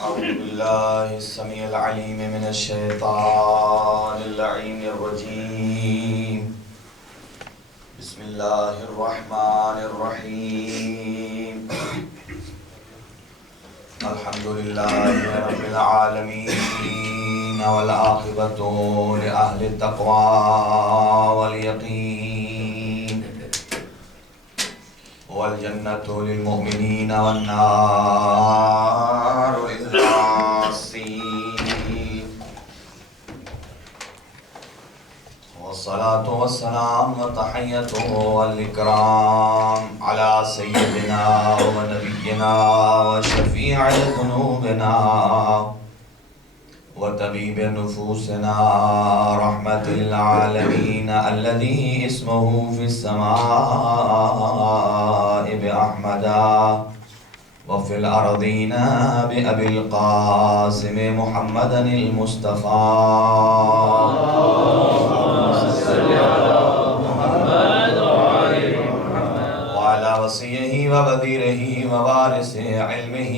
أعوذ بالله السميع العليم من الشيطان اللعين الرجيم. بسم الله الرحمن الرحيم. الحمد لله رب العالمين والعاقبة لأهل التقوى واليقين والجنة للمؤمنين والنار للعاصين. والصلاة والسلام وتحيته والإكرام على سيدنا ونبينا وشفيع ذنوبنا وطبيب نفوسنا رحمة العالمين الذي اسمه في السماء بأحمدا وفي الأرضين بأبي القاسم محمدا المصطفى. وعلى وصيه وغديره ووارث علمه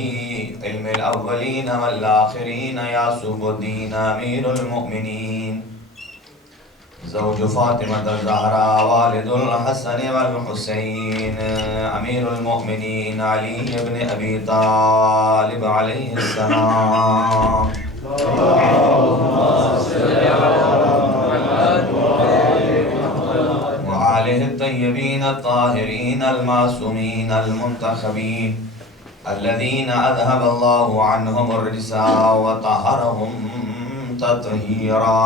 علم الأولين والآخرين يعصب الدين أمير المؤمنين زوج فاطمة الزهراء والد الحسن والحسين أمير المؤمنين علي بن أبي طالب عليه السلام. وآله الطيبين الطاهرين المعصومين المنتخبين الذين أذهب الله عنهم الرجس وطهرهم تطهيرا.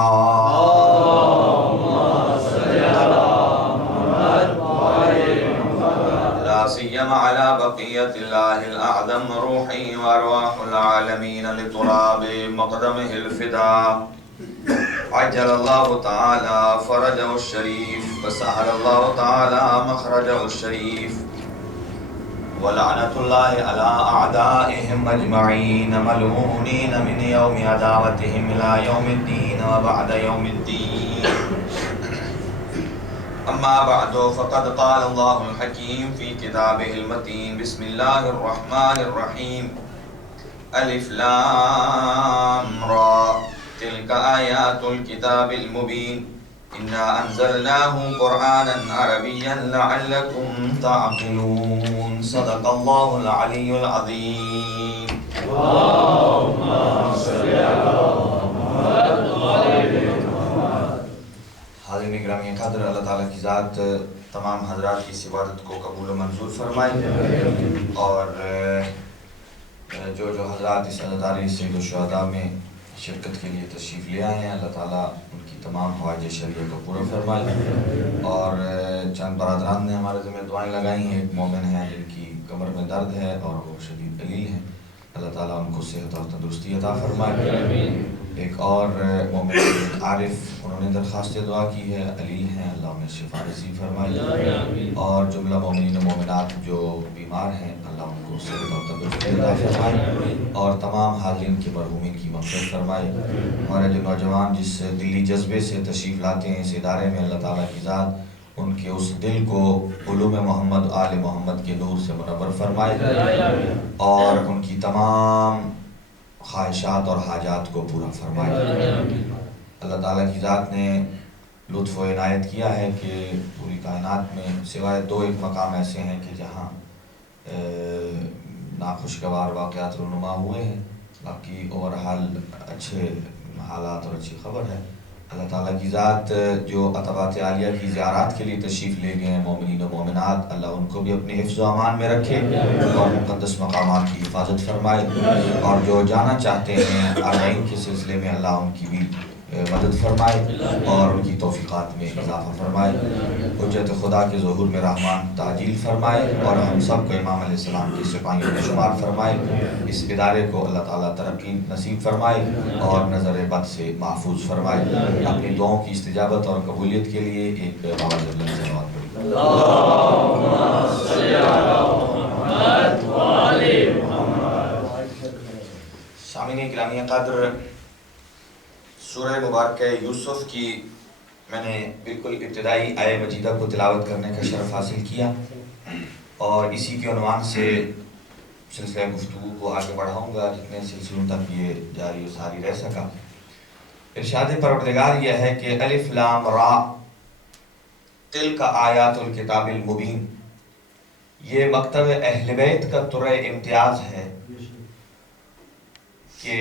لا سيما على بقية الله الأعظم روحي وأرواح العالمين لتراب مقدمه الفداء. عجل الله تعالى فرجه الشريف وسهل الله تعالى مخرجه الشريف. ولعنة الله على أعدائهم أجمعين ملعونين من يوم عداوتهم إلى يوم الدين وبعد يوم الدين. أما بعد فقد قال الله الحكيم في كتابه المتين. بسم الله الرحمن الرحيم. ألف لام را تلك آيات الكتاب المبين إنا أنزلناه قرآنا عربيا لعلكم تعقلون. صدق الله العلي العظيم. اللهم صل على محمد وآل محمد. حاضرین گرامی قدر، اللہ تعالیٰ کی ذات تمام حضرات کی اس عبادت کو قبول و منظور فرمائے، اور جو حضرات اس عزاداری سید الشہداء میں شرکت کے لیے تشریف لے آئے ہیں، اللہ تعالیٰ ان کی تمام حوائج شرعیہ کو پورا فرمائے. اور چند برادران نے ہمارے ذمہ دعائیں لگائی ہیں. ایک مومن ہیں جن کی کمر میں درد ہے اور وہ شدید دلیل ہیں، اللہ تعالیٰ ان کو صحت اور تندرستی عطا فرمائے. ایک اور مومن عارف، انہوں نے درخواست دعا کی ہے، علیل ہیں، اللہ انہیں شفا نصیب فرمائے. اور جملہ مومنین و مومنات جو بیمار ہیں، اللہ ان کو صحت اور تندرستی عطا فرمائے، اور تمام حاضرین کے مرحومین کی مغفرت فرمائے. ہمارے جو نوجوان جس دلی جذبے سے تشریف لاتے ہیں اس ادارے میں، اللہ تعالیٰ کی ذات ان کے اس دل کو علوم محمد آل محمد کے نور سے منور فرمائے، اور ان کی تمام خواہشات اور حاجات کو پورا فرمائے. اللہ تعالیٰ کی ذات نے لطف و عنایت کیا ہے کہ پوری کائنات میں سوائے دو ایک مقام ایسے ہیں کہ جہاں ناخوشگوار واقعات رونما ہوئے ہیں، باقی اوورحال اچھے حالات اور اچھی خبر ہے. اللہ تعالیٰ کی ذات جو عطبات عالیہ کی زیارات کے لیے تشریف لے گئے ہیں مومنین و مومنات، اللہ ان کو بھی اپنے حفظ و امان میں رکھے اور مقدس مقامات کی حفاظت فرمائے. اور جو جانا چاہتے ہیں عارضین کے سلسلے میں، اللہ ان کی بھی مدد فرمائے اور ان کی توفیقات میں اضافہ فرمائے. حجت خدا کے ظہور میں رحمان تعجیل فرمائے، اور ہم سب کو امام علیہ السلام کے سپاہیوں میں شمار فرمائے. اس ادارے کو اللہ تعالیٰ ترقی نصیب فرمائے اور نظر بد سے محفوظ فرمائے. اپنی دعاؤں کی استجابت اور قبولیت کے لیے ایک بابا جلال صلوات پڑھیں. اللہم صلی علی محمد و آل محمد. سامعین گرامی قدر، سورہ مبارکہ یوسف کی میں نے بالکل ابتدائی آیہ مجیدہ کو تلاوت کرنے کا شرف حاصل کیا، اور اسی کے عنوان سے سلسلہ گفتگو کو آگے بڑھاؤں گا جتنے سلسلوں تک یہ جاری و ساری رہ سکا۔ ارشاد پروردگار یہ ہے کہ الف لام را تلک آیات الکتاب المبین، یہ مکتب اہل بیت کا ترہ امتیاز ہے کہ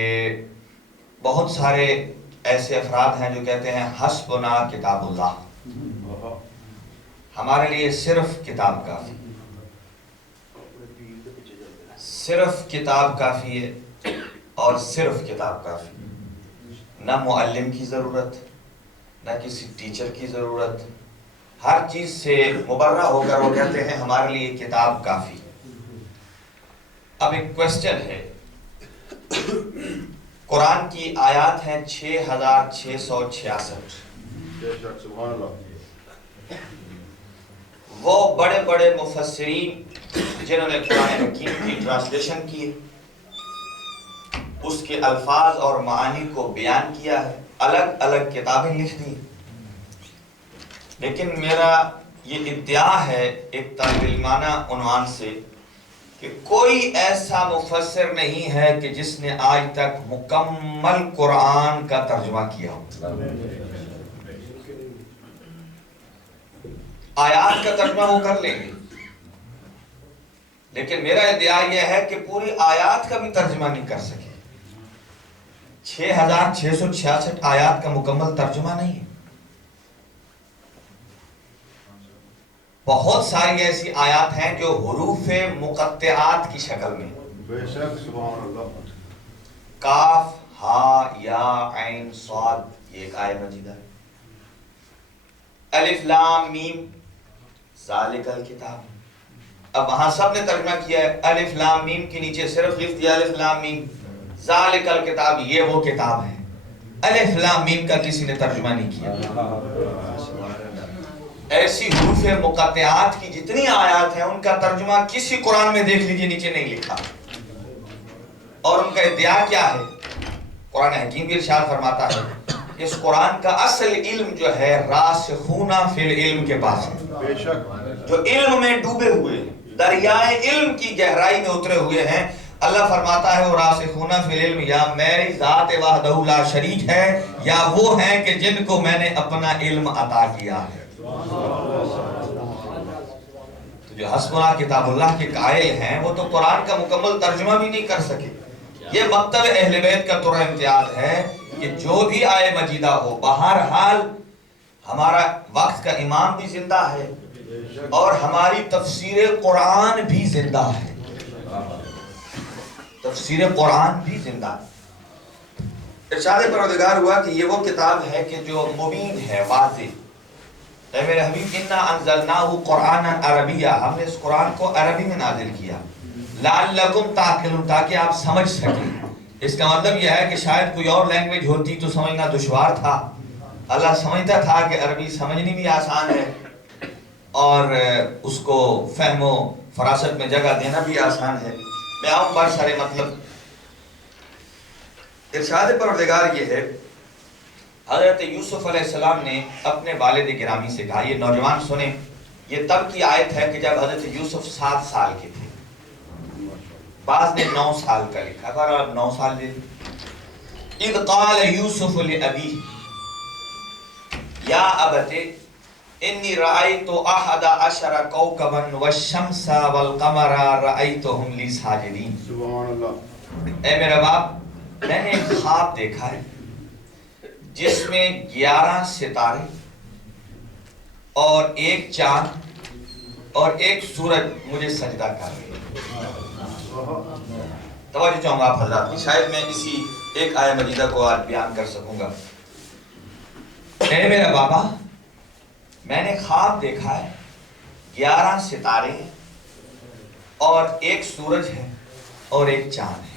بہت سارے ایسے افراد ہیں جو کہتے ہیں حسبنا کتاب اللہ، ہمارے لیے صرف کتاب کافی، صرف کتاب کافی ہے اور صرف کتاب کافی، نہ معلم کی ضرورت، نہ کسی ٹیچر کی ضرورت، ہر چیز سے مبرہ ہو کر وہ کہتے ہیں ہمارے لیے کتاب کافی۔ اب ایک کوشچن ہے، قرآن کی آیات ہیں 6666، وہ بڑے بڑے مفسرین جنہوں نے قرآن حکیم کی ٹرانسلیشن کی، اس کے الفاظ اور معانی کو بیان کیا ہے، الگ الگ کتابیں لکھ دی، لیکن میرا یہ ادعا ہے ایک طالب علمانہ عنوان سے کہ کوئی ایسا مفسر نہیں ہے کہ جس نے آج تک مکمل قرآن کا ترجمہ کیا ہو۔ آیات کا ترجمہ وہ کر لیں گے، لیکن میرا ادعا یہ ہے کہ پوری آیات کا بھی ترجمہ نہیں کر سکے۔ 6666 آیات کا مکمل ترجمہ نہیں ہے۔ بہت ساری ایسی آیات ہیں جو حروف مقطعات کی شکل میں، بے شک سبحان اللہ، کاف ہا یا عین صاد، یہ ایک آیت مجیدہ ہے۔ الف لام میم ذالک الکتاب، اب وہاں سب نے ترجمہ کیا ہے، الف لام میم کے نیچے صرف لکھ دیا الف لام میم، ذالک الکتاب یہ وہ کتاب ہے، الف لام میم کا کسی نے ترجمہ نہیں کیا۔ ایسی حروف مقطعات کی جتنی آیات ہیں ان کا ترجمہ کسی قرآن میں دیکھ لیجئے نیچے نہیں لکھا، اور ان کا ادعا کیا ہے؟ قرآن حکیم بھی ارشاد فرماتا ہے اس قرآن کا اصل علم جو ہے راسخون فی العلم کے پاس ہے، بے شک جو علم میں ڈوبے ہوئے ہیں، دریائے علم کی گہرائی میں اترے ہوئے ہیں۔ اللہ فرماتا ہے وہ راسخون فی العلم یا میری ذات وحدہ لا شریک ہے، یا وہ ہیں کہ جن کو میں نے اپنا علم عطا کیا ہے۔ تو جو حسبنا کتاب اللہ کے قائل ہیں وہ تو قرآن کا مکمل ترجمہ بھی نہیں کر سکے۔ یہ مکتب اہل بیت کا ترہ امتیاز ہے کہ جو بھی آئے مجیدہ ہو، بہرحال ہمارا وقت کا امام بھی زندہ ہے اور ہماری تفسیر قرآن بھی زندہ ہے، تفسیر قرآن بھی زندہ ہے۔ ارشاد پروردگار ہوا کہ یہ وہ کتاب ہے کہ جو مبین ہے، واضح۔ اے میرے حبیب انا انزلناہ قرآنا عربیہ، ہم نے اس قرآن کو عربی میں نازل کیا، لعلکم تعقلون، تاکہ آپ سمجھ سکیں۔ اس کا مطلب یہ ہے کہ شاید کوئی اور لینگویج ہوتی تو سمجھنا دشوار تھا، اللہ سمجھتا تھا کہ عربی سمجھنی بھی آسان ہے اور اس کو فہم و فراست میں جگہ دینا بھی آسان ہے۔ میں آؤں بار سارے مطلب۔ ارشاد پروردگار یہ ہے، حضرت یوسف علیہ السلام نے اپنے والد گرامی سے کہا، یہ نوجوان سنیں، یہ تب کی آیت ہے کہ جب حضرت یوسف 7 سال کے تھے، بعض نے 9 سال کا لکھا، اگر آپ 9 سال لے لیں۔ اذ قال یوسف لأبیہ یا ابت انی رأیت 11 کوکبا والشمس والقمر رأیتهم لی ساجدین۔ سبحان اللہ، اے میرا باپ، میں نے ایک خواب دیکھا ہے جس میں 11 ستارے اور ایک چاند اور ایک سورج مجھے سجدہ کر رہے ہیں۔ توجہ چاہوں گا آپ حضرات کی، شاید میں اسی ایک آیہ مجیدہ کو آج بیان کر سکوں گا۔ اے میرا بابا، میں نے خواب دیکھا ہے 11 ستارے ہیں اور ایک سورج ہے اور ایک چاند ہے۔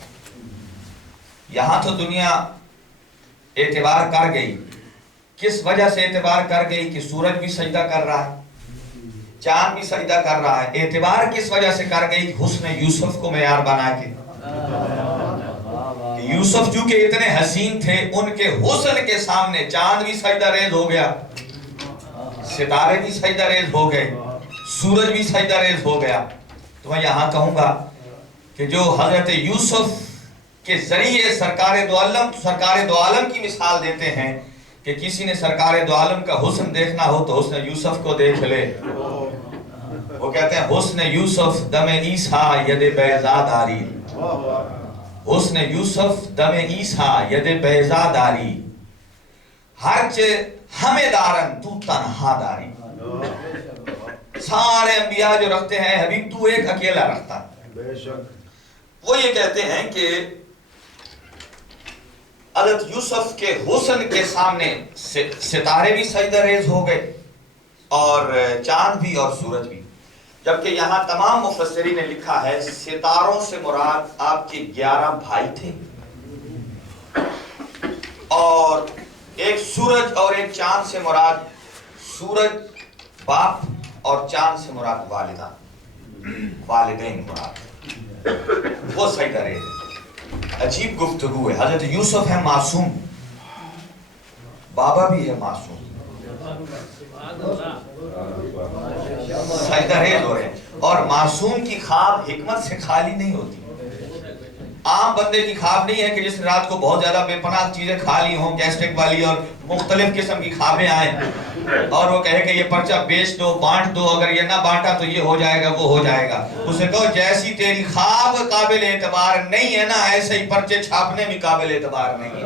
یہاں تو دنیا اعتبار کر گئی، کس وجہ سے اعتبار کر گئی کہ سورج بھی سجدہ کر رہا ہے، چاند بھی سجدہ کر رہا ہے۔ اعتبار کس وجہ سے کر گئی؟ حسن یوسف کو معیار بنا کے، کہ یوسف چونکہ اتنے حسین تھے، ان کے حسن کے سامنے چاند بھی سجدہ ریز ہو گیا، ستارے بھی سجدہ ریز ہو گئے، سورج بھی سجدہ ریز ہو گیا۔ تو میں یہاں کہوں گا کہ جو حضرت یوسف کے ذریعے سرکار دو عالم کی مثال دیتے ہیں کہ کسی نے سرکار دو عالم کا حسن دیکھنا ہو تو حسن یوسف کو دیکھ لے. وہ کہتے ہیں حسن یوسف دم عیسیٰ ید بیضا داری، حسن یوسف دم عیسیٰ ید بیضا داری، ہرچ ہمیں دارن تو تنہا داری. سارے انبیاء جو رکھتے ہیں حبیب تو ایک اکیلا رکھتا. وہ یہ کہتے ہیں کہ حضرت یوسف کے حسن کے سامنے ستارے بھی سجدہ ریز ہو گئے اور چاند بھی اور سورج بھی. جبکہ یہاں تمام مفسرین نے لکھا ہے ستاروں سے مراد آپ کے 11 بھائی تھے اور ایک سورج اور ایک چاند سے مراد سورج باپ اور چاند سے مراد والدہ والدین مراد. وہ سجدہ ریز. عجیب گفتگو ہے. حضرت یوسف ہے معصوم، بابا بھی ہے معصوم، سجدہ ریز ہو رہے ہیں. اور معصوم کی خواب حکمت سے خالی نہیں ہوتی. عام بندے کی خواب نہیں ہے کہ جس رات کو بہت زیادہ بے پناہ چیزیں کھا لی ہوں، گیسٹرک والی اور مختلف قسم کی خوابیں آئیں اور وہ کہے کہ یہ پرچہ بیچ دو، بانٹ دو، اگر یہ نہ بانٹا تو یہ ہو جائے گا، وہ ہو جائے گا. اسے کہو جیسی تیری خواب قابل اعتبار نہیں ہے نا، ایسے ہی پرچے چھاپنے بھی قابل اعتبار نہیں ہے.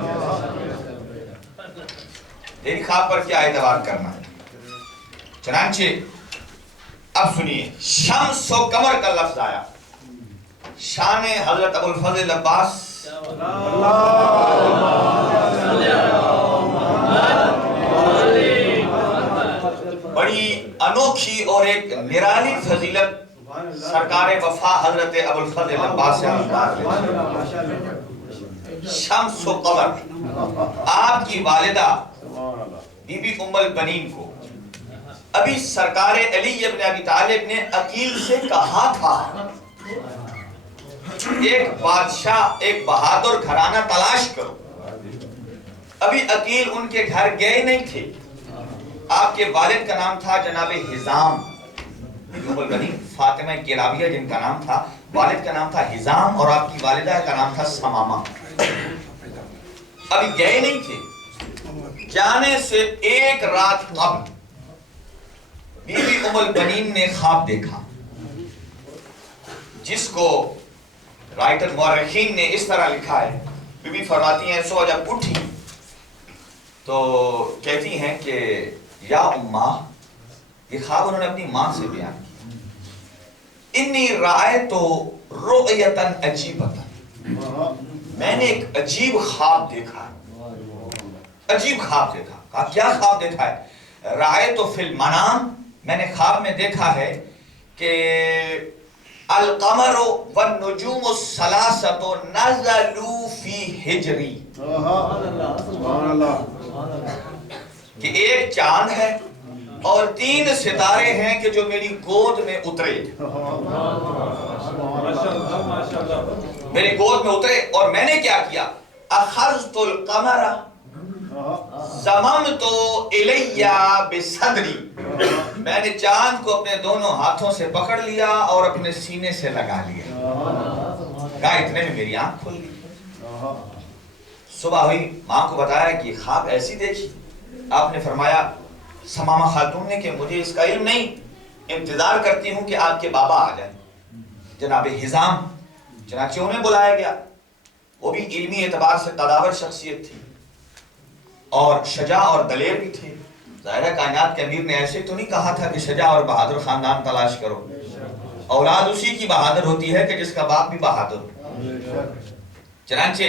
تیری خواب پر کیا اعتبار کرنا ہے. چنانچہ اب سنیے شمس و قمر کا لفظ آیا. شان حضرت ابو الفضل عباس بڑی انوکھی اور ایک نرالی فضیلت سرکار وفا حضرت ابو الفضل عباس سے شمس و قمر. آپ کی والدہ بی بی ام البنین کو ابھی سرکار علی ابن ابی طالب نے عقیل سے کہا تھا ایک بادشاہ، ایک بہادر گھرانہ تلاش کرو. ابھی عقیل ان کے گھر گئے نہیں تھے. آپ کے والد کا نام تھا جناب حزام، فاطمہ کیراویہ جن کا نام تھا، والد کا نام تھا حزام اور آپ کی والدہ کا نام تھا سمامہ. ابھی گئے نہیں تھے. جانے سے ایک رات قبل بی بی ام البنین نے خواب دیکھا جس کو رائٹر مورخین نے اس طرح لکھا ہے. بی بی فرماتی ہیں صبح جب اٹھی تو کہتی ہیں کہ یا اماں، یہ خواب انہوں نے اپنی ماں سے بیان کیا. انی رأیت رؤیتا عجیبتا، میں نے ایک عجیب خواب دیکھا ہے. عجیب خواب دیکھا. کہا کیا خواب دیکھا ہے؟ رأیت فی المنام، میں نے خواب میں دیکھا ہے کہ القمر والنجوم الثلاثۃ نزلوا فی حجری، کہ ایک چاند ہے اور 3 ستارے ہیں کہ جو میری گود میں اترے، میری گود میں اترے. اور میں نے کیا کیا؟ اخذت القمر ضممت الی بصدری، میں نے چاند کو اپنے دونوں ہاتھوں سے پکڑ لیا اور اپنے سینے سے لگا لیا. کہا اتنے میں میری آنکھ کھل گئی. صبح ہوئی، ماں کو بتایا کہ یہ خواب ایسی دیکھی. آپ نے فرمایا سمامہ خاتون نے کہ مجھے اس کا علم نہیں، انتظار کرتی ہوں کہ آپ کے بابا آ جائیں جناب حزام. چنانچہ انہیں بلایا گیا. وہ بھی علمی اعتبار سے قداور شخصیت تھی اور شجاع اور دلیر بھی تھے. ظاہرہ کائنات کے امیر نے ایسے تو نہیں کہا تھا کہ شجاع اور بہادر خاندان تلاش کرو. اولاد اسی کی بہادر ہوتی ہے کہ جس کا باپ بھی بہادر ہو. چنانچہ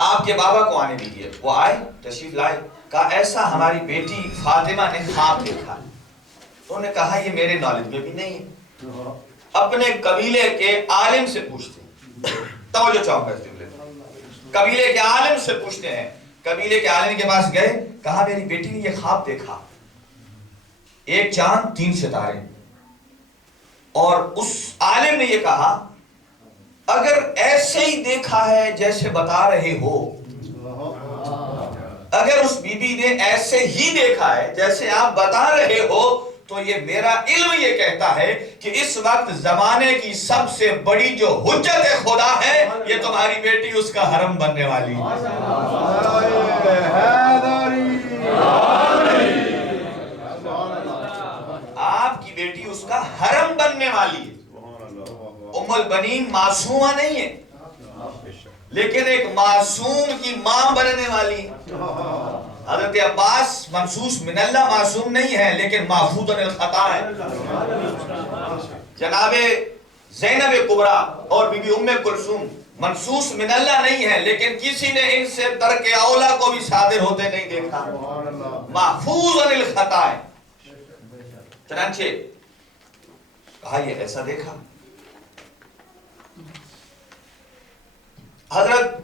آپ کے بابا کو آنے دیجیے. وہ آئے، تشریف لائے. کہا ایسا ہماری بیٹی فاطمہ نے خواب دیکھا. تو انہوں نے کہا یہ میرے نالج میں بھی نہیں ہے. اپنے قبیلے کے عالم سے پوچھتے ہیں. توجہ چاہوں گا، قبیلے کے عالم سے پوچھتے ہیں. قبیلے کے عالم کے پاس گئے. کہا میری بیٹی نے یہ خواب دیکھا، ایک چاند 3 ستارے. اور اس عالم نے یہ کہا اگر ایسے ہی دیکھا ہے جیسے بتا رہے ہو، اگر اس بی بی نے ایسے ہی دیکھا ہے جیسے آپ بتا رہے ہو تو یہ میرا علم یہ کہتا ہے کہ اس وقت زمانے کی سب سے بڑی جو حجت خدا ہے یہ تمہاری بیٹی اس کا حرم بننے والی ہے. آپ کی بیٹی اس کا حرم بننے والی ہے. ام البنین معصومہ نہیں ہے لیکن ایک معصوم کی ماں بننے والی. حضرت عباس منصوص من اللہ معصوم نہیں ہے لیکن محفوظ عن الخطا ہے. جناب زینب کبریٰ اور بی بی ام کلثوم منصوص من اللہ نہیں ہے لیکن کسی نے ان سے ترک اولا کو بھی صادر ہوتے نہیں دیکھا. محفوظ عن الخطا ہے. چنانچہ کہا یہ ایسا دیکھا. حضرت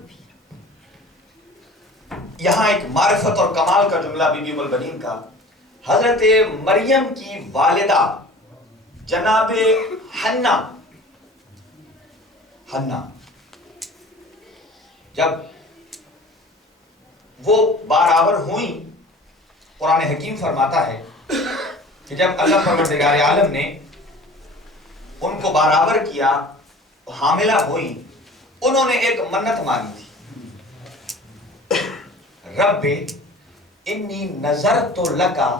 یہاں ایک معرفت اور کمال کا جملہ بی بی ام البنین کا. حضرت مریم کی والدہ جناب حنا جب وہ بارآور ہوئیں، قرآن حکیم فرماتا ہے کہ جب اللہ پروردگار عالم نے ان کو بارآور کیا، حاملہ ہوئیں، انہوں نے ایک منت مانگی تھی. رب انی نظرت لکا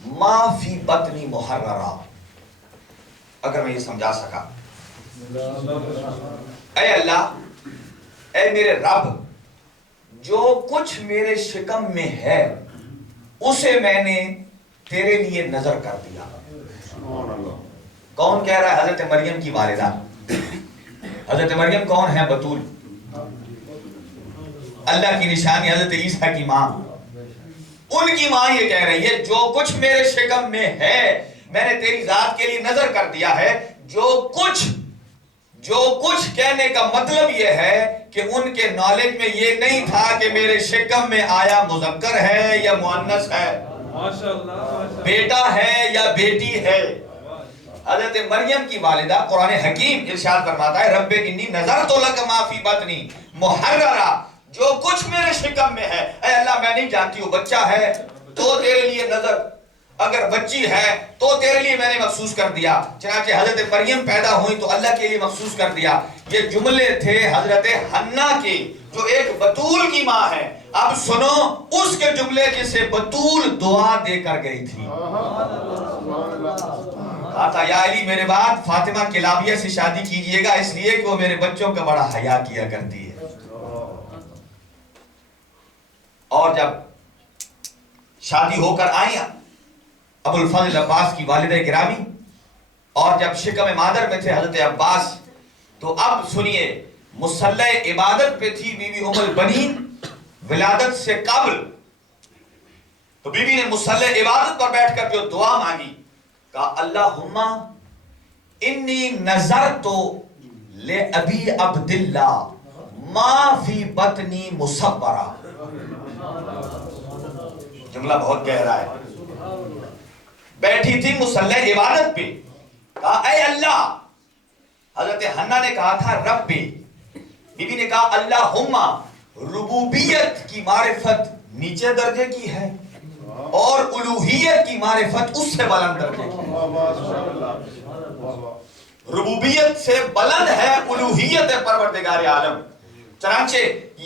ما فی بطنی محررا. اگر میں یہ سمجھا سکا، اے اللہ، اے میرے رب، جو کچھ میرے شکم میں ہے اسے میں نے تیرے لیے نظر کر دیا. کون کہہ رہا ہے؟ حضرت مریم کی والدہ. حضرت مریم کون ہے؟ بتول، اللہ کی نشانی حضرت عیسیٰ کی ماں. ان کی ماں یہ کہہ رہی ہے جو کچھ میرے شکم میں ہے میں نے تیری ذات کے لیے نظر کر دیا ہے. جو کچھ کہنے کا مطلب یہ ہے کہ ان کے نالج میں یہ نہیں تھا کہ میرے شکم میں آیا مذکر ہے یا مؤنث ہے، بیٹا ہے یا بیٹی ہے. حضرت مریم کی والدہ قرآن حکیم ارشاد فرماتا ہے رب انی نظرت لک ما فی بطنی محررا. جو کچھ میرے شکم میں ہے، اے اللہ میں نہیں جانتی ہوں بچہ ہے تو تیرے لیے نظر، اگر بچی ہے تو تیرے لیے میں نے مخصوص کر دیا. چنانچہ حضرت مریم پیدا ہوئی تو اللہ کے لیے مخصوص کر دیا. یہ جملے تھے حضرت حنا کے جو ایک بتول کی ماں ہے. اب سنو اس کے جملے جسے بتول دعا دے کر گئی تھی. کہا تھا یا علی میرے بعد فاطمہ کلابیہ سے شادی کیجئے گا اس لیے کہ وہ میرے بچوں کا بڑا حیا کیا کرتی ہے. اور جب شادی ہو کر آئی ابو الفضل عباس کی والدہ گرامی، اور جب شکم مادر میں تھے حضرت عباس، تو اب سنیے مصلی عبادت پہ تھی بی بی ام البنین ولادت سے قبل. تو بی بی نے مصلی عبادت پر بیٹھ کر جو دعا مانگی، کہا اللہم انی نظرت لأبی عبداللہ ما فی بطنی مصبرہ. جملہ بہت گہرا ہے. بیٹھی تھی مصلی عبادت پہ، کہا اے اللہ. حضرت حنا نے کہا تھا رب، بی بی نے کہا اللہم، ربوبیت کی معرفت نیچے درجے کی ہے اور الوہیت کی معرفت اس سے بلند درجے کی ہے. ربوبیت سے بلند ہے الوہیت پروردگار عالم. چنانچہ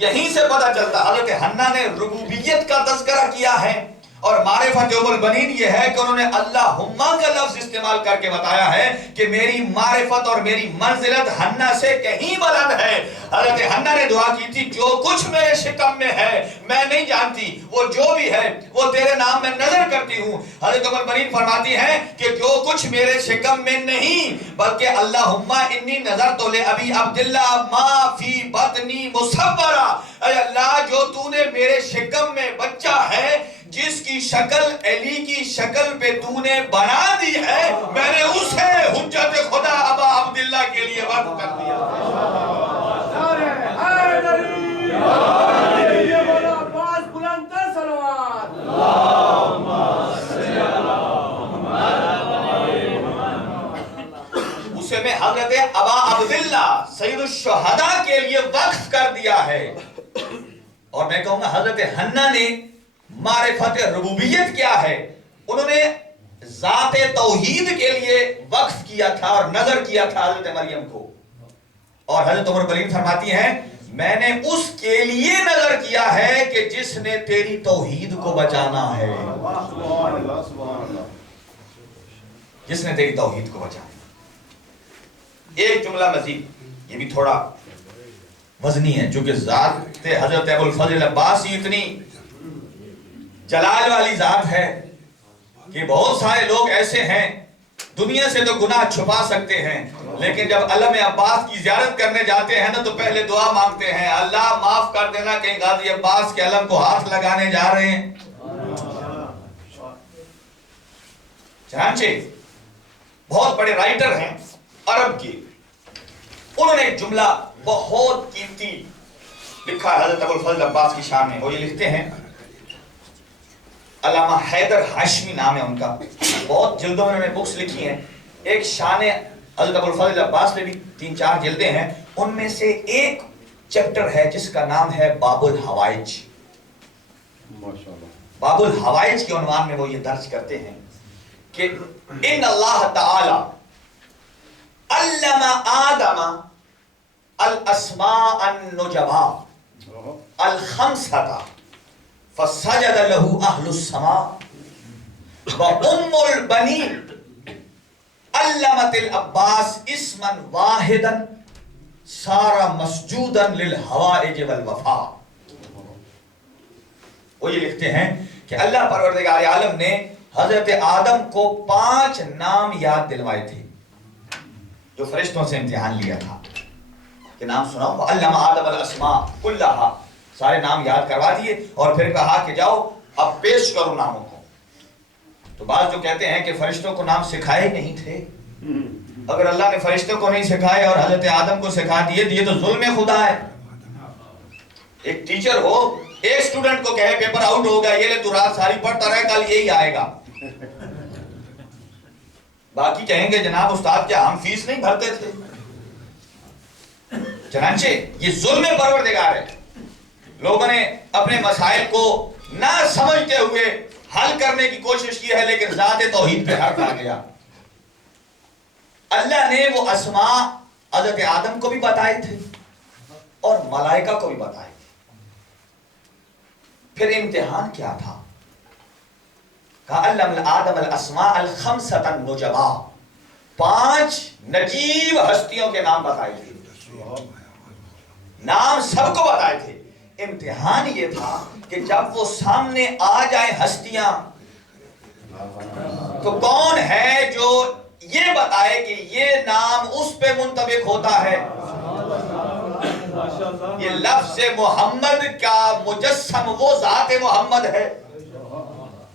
یہیں سے پتہ چلتا حضرت حنا نے ربوبیت کا تذکرہ کیا ہے، اور معرفت ام البنین یہ ہے کہ انہوں نے اللہم کا لفظ استعمال کر کے بتایا ہے کہ میری معرفت اور میری منزلت حنا سے کہیں بلند ہے. حضرت حنا نے دعا کی تھی جو کچھ میرے شکم میں ہے میں نہیں جانتی، وہ جو بھی ہے وہ تیرے نام میں نظر کرتی ہوں. حضرت ام البنین فرماتی ہیں کہ جو کچھ میرے شکم میں نہیں بلکہ اللہم انی نظرت لأبی عبداللہ ما فی بطنی مصبرہ. اے اللہ جو تو نے میرے شکم میں بچہ ہے جس کی شکل علی کی شکل پہ تو نے بنا دی ہے، میں نے اسے حجت خدا ابا عبداللہ کے لیے وقف کر دیا. اسے میں حضرت ابا عبداللہ سید الشہداء کے لیے وقف کر دیا ہے. اور میں کہوں گا حضرت حنا نے معرفت ربوبیت کیا ہے، انہوں نے ذات توحید کے لیے وقف کیا تھا اور نظر کیا تھا حضرت مریم کو، اور حضرت عمر بلین فرماتی ہیں میں نے اس کے لیے نظر کیا ہے کہ جس نے تیری توحید کو بچانا ہے، سبحان اللہ سبحان اللہ، جس نے تیری توحید کو بچانا۔ ایک جملہ مزید، یہ بھی تھوڑا وزنی ہے، چونکہ ذات حضرت ابو الفضل عباس ہی اتنی جلال والی ذات ہے کہ بہت سارے لوگ ایسے ہیں دنیا سے تو گناہ چھپا سکتے ہیں، لیکن جب علم عباس کی زیارت کرنے جاتے ہیں نا تو پہلے دعا مانگتے ہیں، اللہ معاف کر دینا کہیں غازی عباس کے علم کو ہاتھ لگانے جا رہے ہیں۔ چنانچہ بہت بڑے رائٹر ہیں عرب کے، انہوں نے ایک جملہ بہت قیمتی لکھا ہے حضرت ابو الفضل عباس کی شان میں، وہ یہ لکھتے ہیں، علامہ حیدر ہاشمی نام ہے ان کا، بہت جلدوں میں انہوں نے بکس لکھی ہیں، ایک شان حضرت ابو الفضل عباس میں بھی 3-4 جلدیں ہیں، ان میں سے ایک چیپٹر ہے جس کا نام ہے باب الحوائج۔ باب الحوائج کے عنوان میں وہ یہ درج کرتے ہیں کہ ان اللہ تعالی علم آدم الاسماء النجبا الخمسة فسجد له اہل السماء وام البنین علمت العباس اسما واحدا صار مسجودا للحوائج والوفاء۔ وہ یہ لکھتے ہیں کہ اللہ پروردگار عالم نے حضرت آدم کو 5 نام یاد دلوائے تھے جو فرشتوں سے امتحان لیا تھا کہ نام سناؤ، علم آدم الاسماء کلھا، سارے نام یاد کروا دیے اور پھر کہا کہ جاؤ اب پیش کرو ناموں کو۔ تو بعض جو کہتے ہیں کہ فرشتوں کو نام سکھائے نہیں تھے، اگر اللہ نے فرشتوں کو نہیں سکھائے اور حضرت آدم کو سکھا دیے تو ظلم خدا ہے۔ ایک ٹیچر ہو ایک اسٹوڈنٹ کو کہے پیپر آؤٹ ہو گیا، یہ لے تو رات ساری پڑھتا رہے کل یہی آئے گا، باقی کہیں گے جناب استاد کیا ہم فیس نہیں بھرتے تھے؟ چنانچہ یہ ظلم پروردگار ہے۔ لوگوں نے اپنے مسائل کو نہ سمجھتے ہوئے حل کرنے کی کوشش کی ہے، لیکن ذات توحید پہ حرف آ گیا۔ اللہ نے وہ اسماء حضرت آدم کو بھی بتائے تھے اور ملائکہ کو بھی بتائے تھے۔ پھر امتحان کیا تھا؟ کہا علم آدم الاسماء الخمسة النجبا، 5 نجیب ہستیوں کے نام بتائے تھے، نام سب کو بتائے تھے۔ امتحان یہ تھا کہ جب وہ سامنے آ جائیں ہستیاں تو کون ہے جو یہ بتائے کہ یہ نام اس پہ منطبق ہوتا ہے۔ یہ لفظ محمد کا مجسم وہ ذات محمد ہے،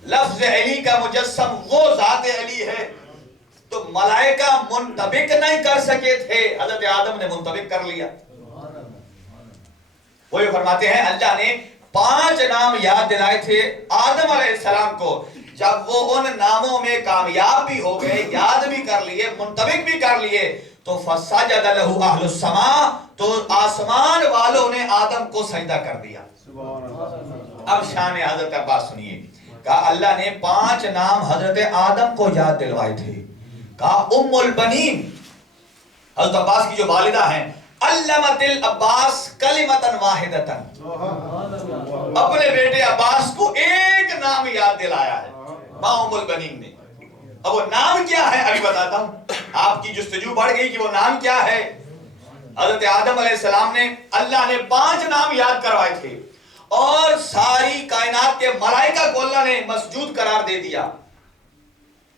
لفظ علی کا مجسم وہ ذات علی ہے۔ تو ملائکہ منطبق نہیں کر سکے تھے، حضرت آدم نے منطبق کر لیا۔ وہ یہ فرماتے ہیں اللہ نے 5 نام یاد دلائے تھے آدم علیہ السلام کو، جب وہ ان ناموں میں کامیاب بھی ہو گئے، یاد بھی کر لیے، منطبق بھی کر لیے، تو فسجد له اہل السماء، تو آسمان والوں نے آدم کو سجدہ کر دیا۔ اب شان حضرت عباس سنیے، کہا اللہ نے 5 نام حضرت آدم کو یاد دلوائے تھے۔ کہا ام البنین، حضرت عباس کی جو والدہ ہیں، علمت العباس کلمۃ واحدۃ، اپنے بیٹے عباس کو ایک نام یاد دلایا ہے ماں ام البنین نے۔ اب وہ نام کیا ہے ابھی بتاتا ہوں، آپ کی جستجو بڑھ گئی کہ وہ نام کیا ہے۔ حضرت آدم علیہ السلام نے اللہ نے 5 نام یاد کروائے تھے اور ساری کائنات کے ملائکہ کو اللہ نے مسجود قرار دے دیا،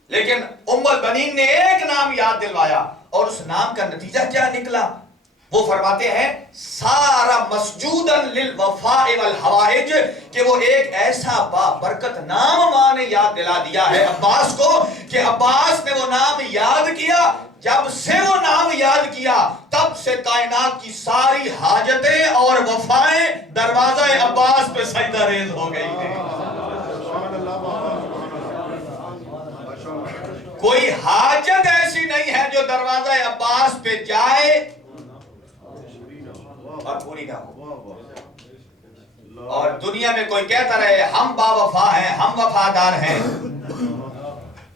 لیکن ام البنین نے ایک نام یاد دلوایا، اور اس نام کا نتیجہ کیا نکلا؟ وہ فرماتے ہیں سارا مسجودا للوفاء والحوائج، کہ وہ ایک ایسا بابرکت نام ماں نے یاد دلا دیا ہے عباس کو کہ عباس نے وہ نام یاد کیا، جب سے وہ نام یاد کیا تب سے کائنات کی ساری حاجتیں اور وفائیں دروازہ عباس پہ سجدہ ریز ہو گئی ہیں۔ کوئی حاجت ایسی نہیں ہے جو دروازہ عباس پہ جائے اور پوری نہ ہو۔ اور دنیا میں کوئی کہتا رہے ہم با وفا ہیں، ہم وفادار ہیں،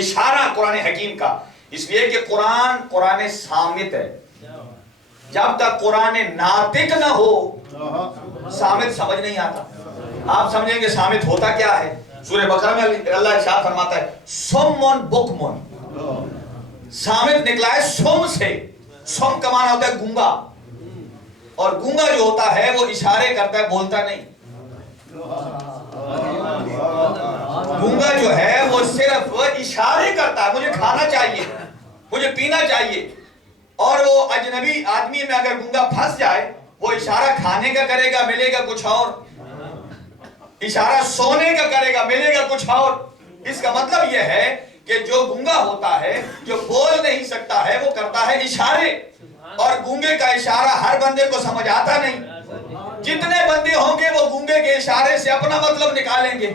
اشارہ قرآن حکیم کا، اس لیے کہ قرآن صامت ہے. جب تک قرآن ناطق نہ ہو صامت سمجھ نہیں آتا. آپ سمجھیں گے صامت ہوتا کیا ہے؟ سورہ بقرہ میں اللہ ارشاد فرماتا ہے سمن بکمن. صامت نکلا ہے سم سے. سم کا معنی ہوتا ہے گونگا، اور گونگا جو ہوتا ہے وہ اشارے کرتا ہے، بولتا نہیں. گونگا جو ہے وہ صرف اشارے کرتا ہے، مجھے کھانا چاہیے، مجھے پینا چاہیے. اور وہ اجنبی آدمی میں اگر گونگا پھنس جائے وہ اشارہ کھانے کا کرے گا، ملے گا کچھ اور. اشارہ سونے کا کرے گا، ملے گا کچھ اور. اس کا مطلب یہ ہے کہ جو گونگا ہوتا ہے، جو بول نہیں سکتا ہے، وہ کرتا ہے اشارے. اور گونگے کا اشارہ ہر بندے کو سمجھ آتا نہیں. جتنے بندے ہوں گے وہ گونگے کے اشارے سے اپنا مطلب نکالیں گے.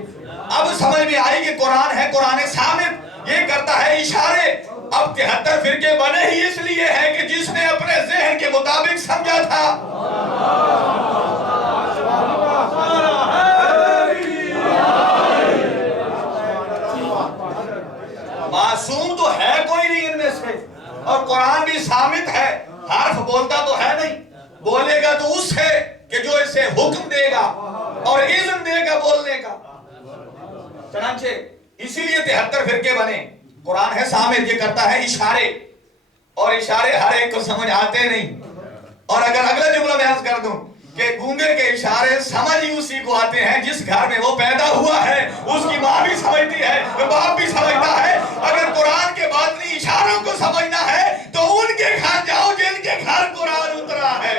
اب سمجھ میں آئی کہ قرآن ہے قرآن صامت، یہ کرتا ہے اشارے. اب 73 فرقے بنے ہی اس لیے ہے کہ جس نے اپنے ذہن کے مطابق سمجھا تھا. معصوم تو ہے کوئی نہیں ان میں سے، اور قرآن بھی صامت ہے. حرف بولتا تو ہے نہیں، بولے گا تو اس ہے کہ جو اسے حکم دے گا اور اذن دے گا بولنے کا. چنانچہ اسی لیے 73 فرقے بنے. قرآن ہے صامت، یہ کرتا ہے اشارے، اور اشارے ہر ایک کو سمجھ آتے نہیں. اور اگر اگلا جملہ میں عرض کر دوں کہ گونگے کے اشارے سمجھ ہی اسی کو آتے ہیں جس گھر میں وہ پیدا ہوا ہے. اس کی ماں بھی سمجھتی ہے، باپ بھی سمجھتا ہے. اگر قرآن کے باطنی اشاروں کو سمجھنا ہے تو ان کے گھر جاؤ جن کے گھر قرآن اترا ہے.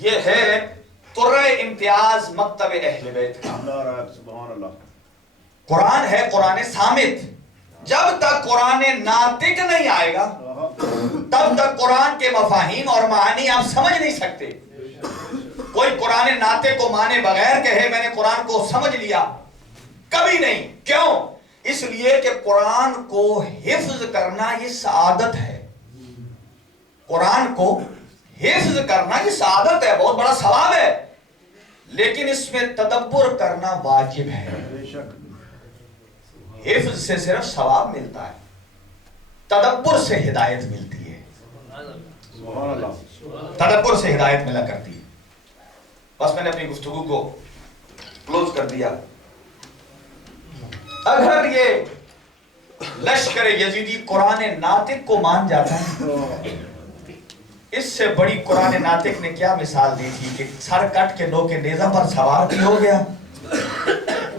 یہ ہے قرآن امتیاز مکتب اہل بیت کا. سبحان اللہ. قرآن ہے قرآن صامت. جب تک قرآن ناطق نہیں آئے گا تب تک قرآن کے مفاہیم اور معانی آپ سمجھ نہیں سکتے. کوئی قرآن ناطق کو مانے بغیر کہے میں نے قرآن کو سمجھ لیا، کبھی نہیں. کیوں؟ اس لیے کہ قرآن کو حفظ کرنا یہ سعادت ہے. قرآن کو حفظ کرنا یہ سعادت ہے، بہت بڑا ثواب ہے. لیکن اس میں تدبر کرنا واجب ہے. حفظ سے صرف ثواب ملتا ہے، تدبر سے ہدایت ملتی ہے. تدبر سے ہدایت ملا کرتی ہے. بس میں نے اپنی گفتگو کو کلوز کر دیا. اگر یہ لشکر یزیدی قرآن ناطق کو مان جاتا ہے، اس سے بڑی قرآن ناطق نے کیا مثال دی تھی کہ سر کٹ کے نو کے نیزہ پر سوار بھی ہو گیا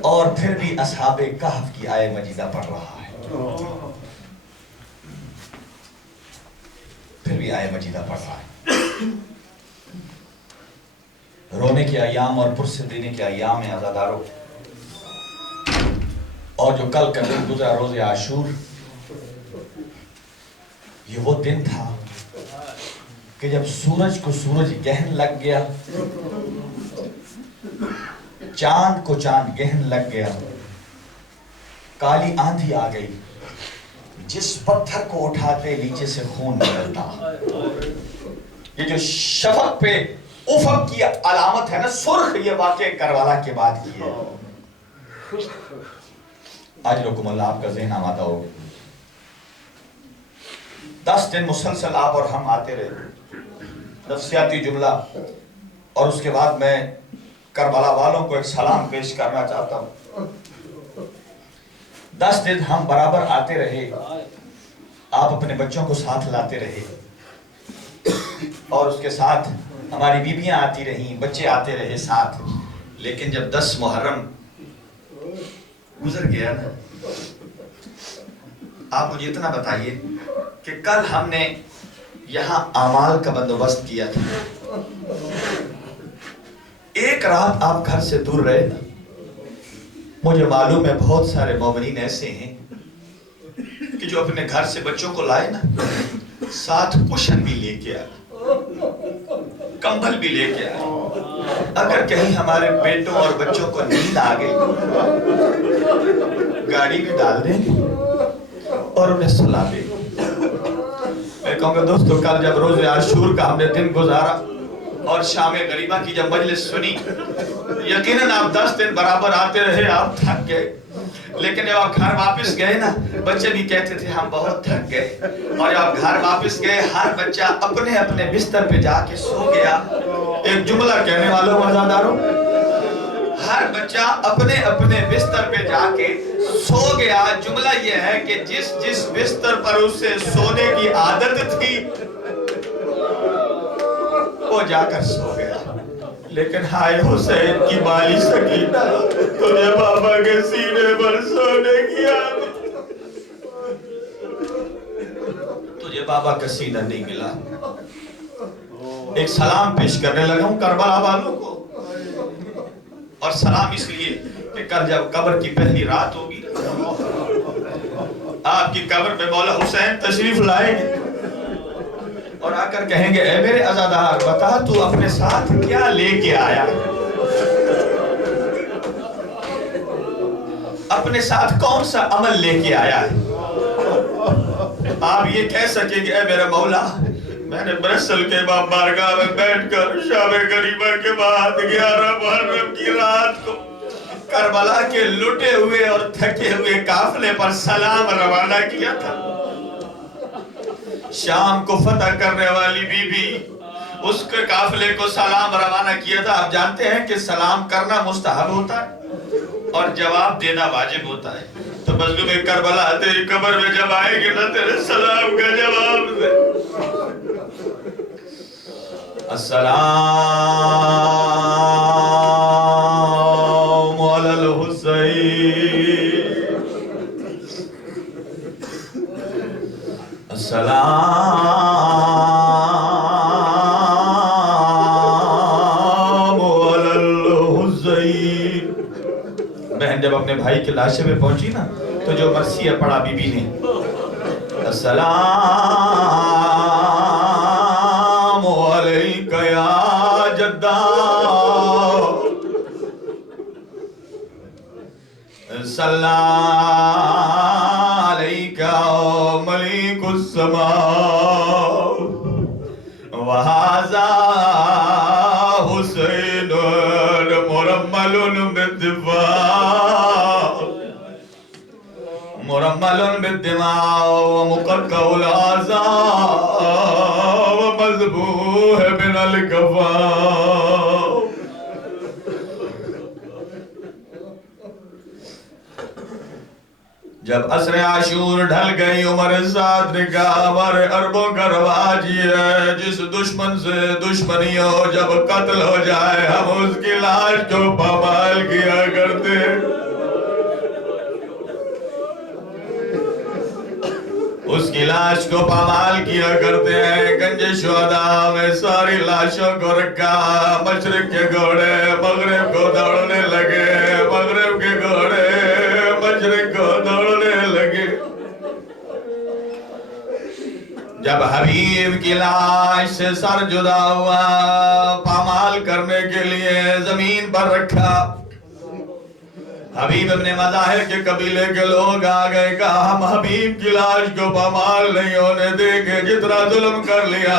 اور پھر بھی اصحاب کہف کی آیت مجیدہ پڑھ رہا ہے. پھر بھی آیت مجیدہ پڑھ رہا ہے. رونے کے ایام اور پرسے دینے کے ایام میں عزادارو، اور جو کل کا دن گزرا روز عاشور، یہ وہ دن تھا کہ جب سورج کو سورج گہن لگ گیا، چاند کو چاند گہن لگ گیا، کالی آندھی آ گئی، جس پتھر کو اٹھاتے نیچے سے خون نکلتا. یہ جو شفق پہ افق کی علامت ہے نا سرخ، یہ واقع کربلا کے بعد کی ہے. آج رکم اللہ آپ کا ذہن آمادہ ہو. 10 دن مسلسل آپ اور ہم آتے رہے. نفسیاتی جملہ، اور اس کے بعد میں کربلا والوں کو ایک سلام پیش کرنا چاہتا ہوں. 10 دن ہم برابر آتے رہے، آپ اپنے بچوں کو ساتھ لاتے رہے، اور اس کے ساتھ ہماری بیویاں آتی رہیں، بچے آتے رہے ساتھ. لیکن جب 10 محرم گزر گیا نا، آپ مجھے اتنا بتائیے کہ کل ہم نے یہاں اعمال کا بندوبست کیا تھا. ایک رات آپ گھر سے دور رہے نا. مجھے معلوم ہے بہت سارے مومنین ایسے ہیں کہ جو اپنے گھر سے بچوں کو لائے نا، ساتھ کشن بھی لے کے آئے، کمبل بھی لے کے آئے، اگر کہیں ہمارے بیٹوں اور بچوں کو نیند آ گئی گاڑی میں ڈال دیں گے اور انہیں سلا دیں گے۔ میں کہوں گا دوستو کل جب روز عاشور کا ہم نے دن گزارا اور شام غریبہ کی جب مجلس سنی، یقیناً آپ 10 دن برابر آتے رہے، آپ تھک گئے، لیکن جب آپ گھر واپس گئے نا، بچے بھی کہتے تھے ہم بہت تھک گئے، اور جب آپ گھر واپس گئے ہر بچہ اپنے اپنے بستر پہ جا کے سو گیا۔ ایک جملہ کہنے والوں مزاداروں، ہر بچہ اپنے اپنے بستر پہ جا کے سو گیا۔ جملہ یہ ہے کہ جس بستر پر اسے سونے کی عادت تھی وہ جا کر سو گیا۔ لیکن ہائے حسین کی بالی سکینہ، تجھے بابا کے سینے پر سونے کی عادت، تجھے بابا کا سینہ نہیں ملا۔ ایک سلام پیش کرنے لگا ہوں کربلا والوں کو، اور سلام اس لیے کہ کل جب قبر کی پہلی رات ہوگی آپ کی قبر پہ مولا حسین تشریف لائیں گے اور آ کر کہیں گے اے میرے عزادار بتا تو اپنے ساتھ کیا لے کے آیا، اپنے ساتھ کون سا عمل لے کے آیا ہے۔ آپ یہ کہہ سکیں گے اے میرا مولا میں نے برسل کے امام بارگاہ میں بیٹھ کر شام غریبہ کے بعد 11 محرم کی رات کو کربلا کے لٹے ہوئے اور تھکے ہوئے قافلے پر سلام روانہ کیا تھا۔ شام کو فتح کرنے والی بی بی اس کے قافلے کو سلام روانہ کیا تھا۔ آپ جانتے ہیں کہ سلام کرنا مستحب ہوتا ہے اور جواب دینا واجب ہوتا ہے۔ تو مظلوم کربلا تیری قبر میں جب آئے گے نہ تیرے سلام کا جواب دے۔ السلام علی الحسین، السلام علی الحسین۔ بہن جب اپنے بھائی کے لاشے پہ پہنچی نا تو جو مرثیہ پڑھا بی بی نے، السلام علیکہ یا جدہ، صلی علیکہ ملک السماء، وہذا حسین مرمل بالدماء، مرمل بالدماء ومقطع الاعضاء ومذبوح من الکفاء۔ جب عصر عاشور ڈھل گئی عمر سعد نے کہا ہمارے عربوں کا رواج یہ ہے جس دشمن سے دشمنی ہو جب قتل ہو جائے ہم اس کی لاش کو پامال کیا کرتے ہیں۔ اس کی لاش کو پامال کیا کرتے ہیں۔ گنج شہداء میں ساری لاشوں کو رکھا، مشرق کے گھوڑے مغرب کو دوڑنے لگے، مغرب کے گھوڑے مشرق کو دوڑنے لگے۔ جب حبیب کی لاش سے سر جدا ہوا پامال کرنے کے لیے زمین پر رکھا، حبیب ابن مظاہر کے قبیلے کے لوگ آ گئے، کہا ہم حبیب کی لاش کو پامال نہیں ہونے دیں گے، جتنا ظلم کر لیا،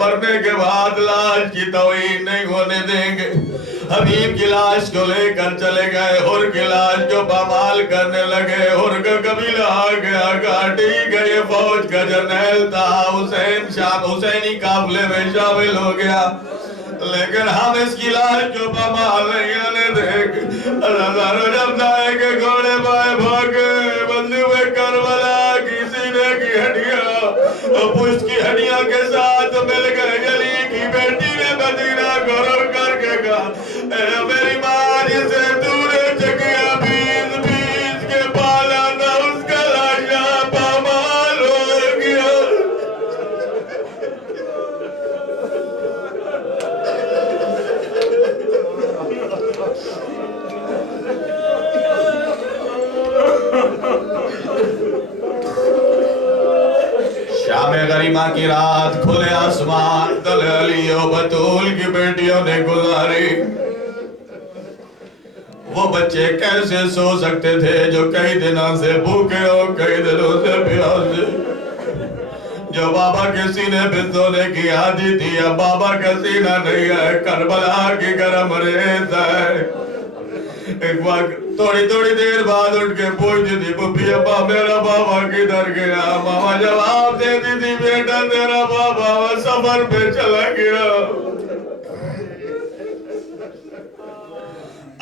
مرنے کے بعد لاش کی توہین نہیں ہونے دیں گے۔ حبیب کی لاش کو لے کر چلے گئے، اور کی لاش کو پامال کرنے لگے، اور کا قبیلہ آ گیا، کہا ٹھیک ہے یہ فوج کا جرنیل تھا، حسینی قافلے میں شامل ہو گیا، لیکن ہم اس کی لاش کو پامال نہیں ہونے دیں گے۔ ہزاروں جب دائے کے گھوڑے بائے بھاگے، مظلوم کربلا کی سینے کی ہڈیاں پشت کی ہڈیاں کے ساتھ مل گئے۔ علی کی بیٹی نے مدینہ کو رو کر کے کہا اے میری ماں جسے تو نے چکیا بیس کے پالا تھا اس کا لاشا پامال ہو گیا۔ ایام غریمہ کی رات کھلے آسمان تلے علی و بطول کی بیٹیوں نے گزاری. وہ بچے کیسے سو سکتے تھے جو کئی دنوں سے بھوکے ہو, کئی دنوں سے پیاسے, جو بابا کے سینے پہ سونے کی عادت تھی, اب بابا کا سینہ نہیں ہے, کربلا کی گرم ریت ہے. ایک وقت تھوڑی دیر بعد اٹھ کے پوچھتی تھی, پپی ابا میرا بابا کدھر گیا؟ ماما جواب دیتی تھی, بیٹا تیرا بابا سفر پہ چلا گیا.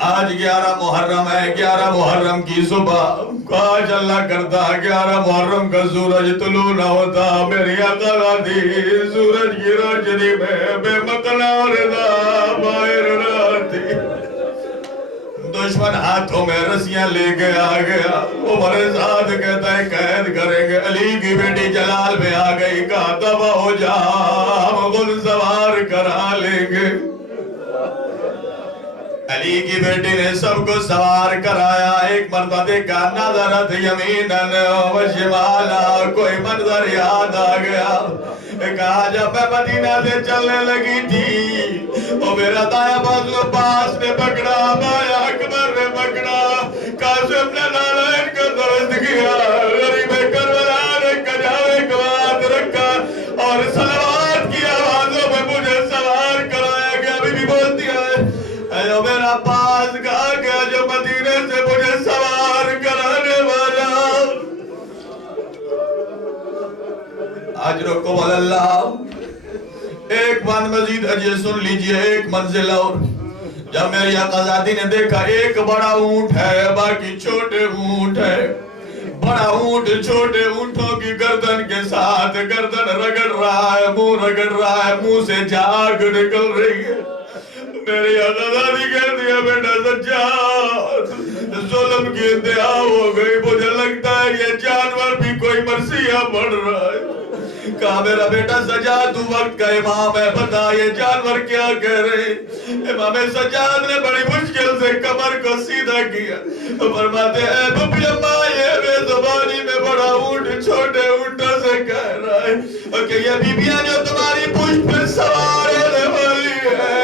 آج 11 محرم ہے, 11 محرم کی صبح آج اللہ کرتا 11 محرم کا سورج طلوع نہ ہوتا, میری آقا دی سورج کی روشنی میں بے مقنا رضا باہر رہتی. دشمن ہاتھوں میں رسیاں لے کے آ گیا. عمر سعد کہتا ہے قید کریں گے. علی کی بیٹی جلال میں آ گئی, کہا تباہ ہو جا, ہم خود سوار کرا لیں گے. علی کی بیٹی نے سب کو سوار کرایا. ایک مرتبہ دیکھا نظرت یمیناً و شمالا, کوئی منظر یاد آ گیا. کہا جب میں مدینہ سے چلنے لگی تھی, وہ میرا دائیں بازو عباس نے پکڑا, بایاں اکبر نے پکڑا, قاسم نے نالائن کو درست کیا, غریب کربلا نے کجاوے کو ہاتھ رکھا اور صلوات کی آوازوں میں مجھے سوار کرایا گیا. ابھی بھی بولتی ہے اے میرا عباس, کہا گیا جو مدینے سے مجھے سوار کرانے والا. اجرکم اللہ. ایک بات مزید اجے سن لیجئے, ایک منزل اور. جب میری آقازادی نے دیکھا ایک بڑا اونٹ ہے, باقی چھوٹے اونٹ ہے. بڑا اونٹ چھوٹے اونٹوں کی گردن کے ساتھ گردن رگڑ رہا ہے, منہ رگڑ رہا ہے, منہ سے جھاگ نکل رہی ہے. میری آقازادی کہتی ہے بیٹا سجاد, ظلم کی انتہا ہو گئی, مجھے لگتا ہے یہ جانور بھی کوئی مرثیہ بڑھ رہا ہے. کہا میرا بیٹا سجاد تو وقت کا امام ہے, بتا یہ جانور کیا کہہ رہے؟ امام سجاد نے بڑی مشکل سے کمر کو سیدھا کیا, فرماتے ہیں پپی اماں یہ بے زبانی میں بڑا اونٹ چھوٹے اونٹوں سے کہہ رہا ہے کہ یہ بیبیاں جو تمہاری پشت پر سوار ہونے والی ہے,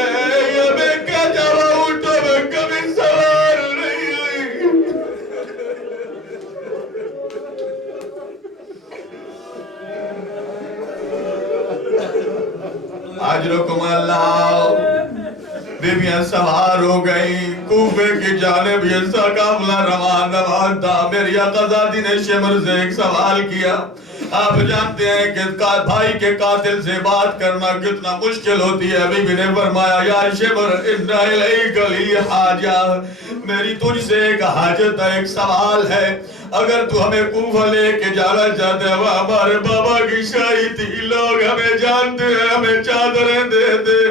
یہ میں کیا جاوا اونٹوں میں کبھی سوار نہیں ہوئی. اجرکم اللہ. بیویاں سوار ہو گئیں, کوفے کی جانب یہ قافلہ روانہ تھا. میری آقازادی نے شمر سے ایک سوال کیا. آپ جانتے ہیں کہ بھائی کے قاتل سے بات کرنا کتنا مشکل ہوتی ہے. ابھی بھی نے فرمایا یا شمر ان الیک لی حاجہ, میری تجھ سے ایک حاجت ہے, ایک سوال ہے. اگر تو ہمیں کوفہ لے کے جانا چاہتے ہیں, وہ ہمارے بابا کی شاہی تھی, لوگ ہمیں جانتے ہیں, ہمیں چادریں دے دے.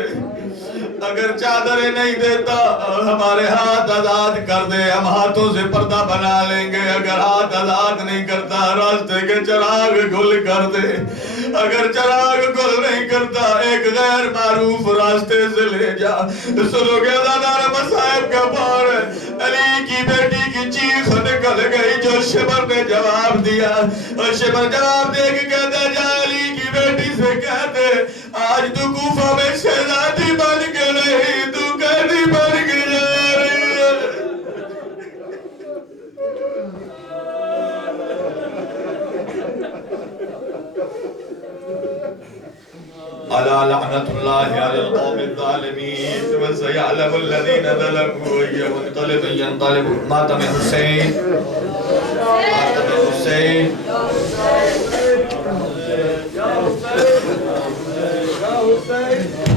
اگر چادریں نہیں دیتا ہمارے ہاتھ آزاد کر دے, ہم ہاتھوں سے پردہ بنا لیں گے. اگر ہاتھ آزاد نہیں کرتا راستے کے چراغ گل کر دے. اگر چراغ گل نہیں کرتا ایک غیر معروف راستے سے لے جا. سنو گے ازادار مصائب کا پار ہے. علی کی بیٹی کی چیخ نکل گئی جو شمر نے جواب دیا, اور شمر جواب دے کے کہتا جا علی کی بیٹی سے کہتے آج تو کوفہ میں شہزادی بن کے نہیں, تو قیدی بن کے جا رہی ہے. الا لعنت اللہ علی القوم الظالمین وسيعلم الذین ظلموا أي منقلب ينقلبون. ماتم حسین, ماتم حسین. Ya Hussein